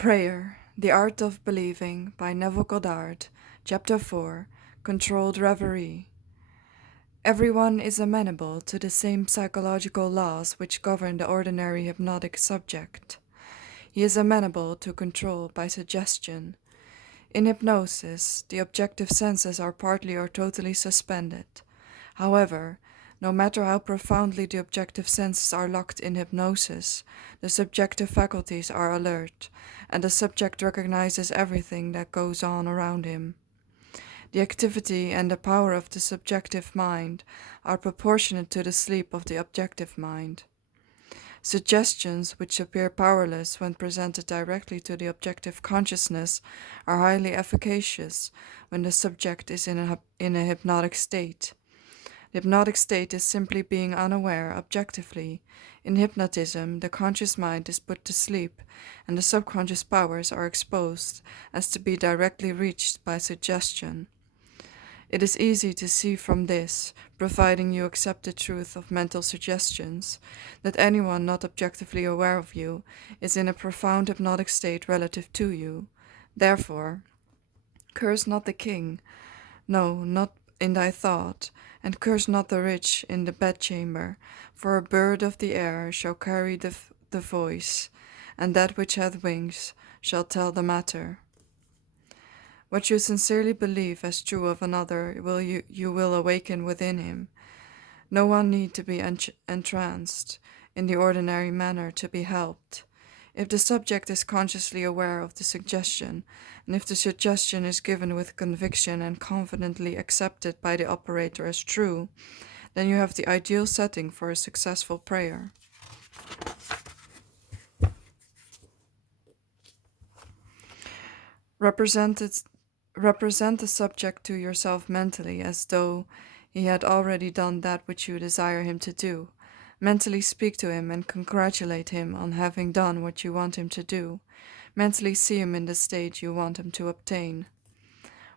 Prayer, The Art of Believing by Neville Goddard, Chapter 4, Controlled Reverie. Everyone is amenable to the same psychological laws which govern the ordinary hypnotic subject. He is amenable to control by suggestion. In hypnosis, the objective senses are partly or totally suspended. However, no matter how profoundly the objective senses are locked in hypnosis, the subjective faculties are alert, and the subject recognizes everything that goes on around him. The activity and the power of the subjective mind are proportionate to the sleep of the objective mind. Suggestions which appear powerless when presented directly to the objective consciousness are highly efficacious when the subject is in a hypnotic state. The hypnotic state is simply being unaware objectively. In hypnotism, the conscious mind is put to sleep, and the subconscious powers are exposed as to be directly reached by suggestion. It is easy to see from this, providing you accept the truth of mental suggestions, that anyone not objectively aware of you is in a profound hypnotic state relative to you. Therefore, curse not the king, no, not in thy thought, and curse not the rich in the bedchamber, for a bird of the air shall carry the voice, and that which hath wings shall tell the matter. What you sincerely believe as true of another you will awaken within him. No one need to be entranced in the ordinary manner to be helped. If the subject is consciously aware of the suggestion, and if the suggestion is given with conviction and confidently accepted by the operator as true, then you have the ideal setting for a successful prayer. Represent the subject to yourself mentally as though he had already done that which you desire him to do. Mentally speak to him and congratulate him on having done what you want him to do. Mentally see him in the state you want him to obtain.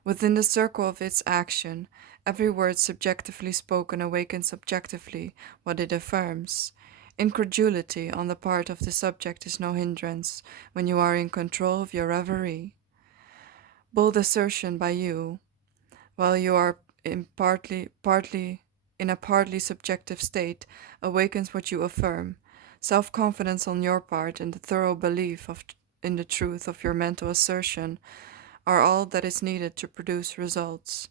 Within the circle of its action, every word subjectively spoken awakens subjectively what it affirms. Incredulity on the part of the subject is no hindrance when you are in control of your reverie. Bold assertion by you, while you are in a partly subjective state, awakens what you affirm. Self-confidence on your part and the thorough belief in the truth of your mental assertion are all that is needed to produce results.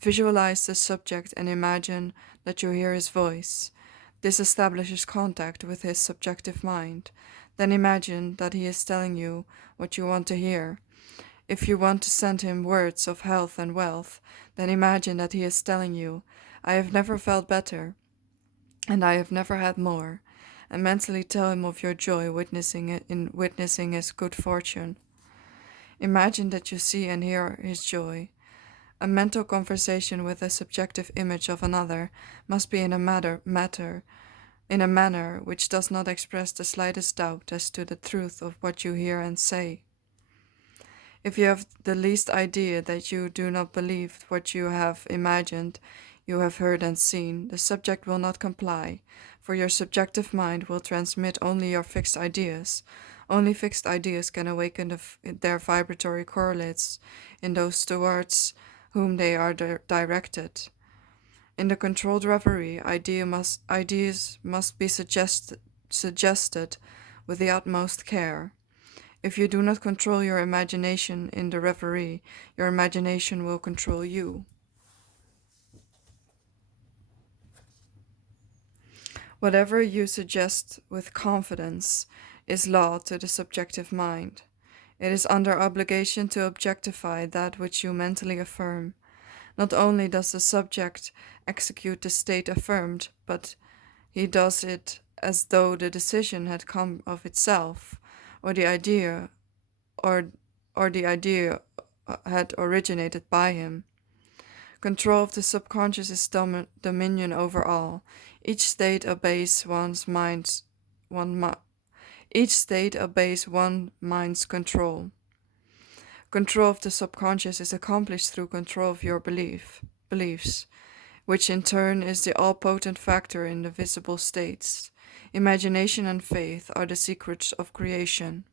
Visualize the subject and imagine that you hear his voice. This establishes contact with his subjective mind. Then imagine that he is telling you what you want to hear. If you want to send him words of health and wealth, then imagine that he is telling you, I have never felt better, and I have never had more, and mentally tell him of your joy in witnessing his good fortune. Imagine that you see and hear his joy. A mental conversation with a subjective image of another must be in a manner which does not express the slightest doubt as to the truth of what you hear and say. If you have the least idea that you do not believe what you have imagined, you have heard and seen, the subject will not comply, for your subjective mind will transmit only your fixed ideas. Only fixed ideas can awaken their vibratory correlates in those towards whom they are directed. In the controlled reverie, ideas must be suggested with the utmost care. If you do not control your imagination in the reverie, your imagination will control you. Whatever you suggest with confidence is law to the subjective mind. It is under obligation to objectify that which you mentally affirm. Not only does the subject execute the state affirmed, but he does it as though the decision had come of itself, or the idea had originated by him. Control of the subconscious is dominion over all. Each state obeys one mind's control. Control of the subconscious is accomplished through control of your beliefs, which in turn is the all-potent factor in the visible states. Imagination and faith are the secrets of creation.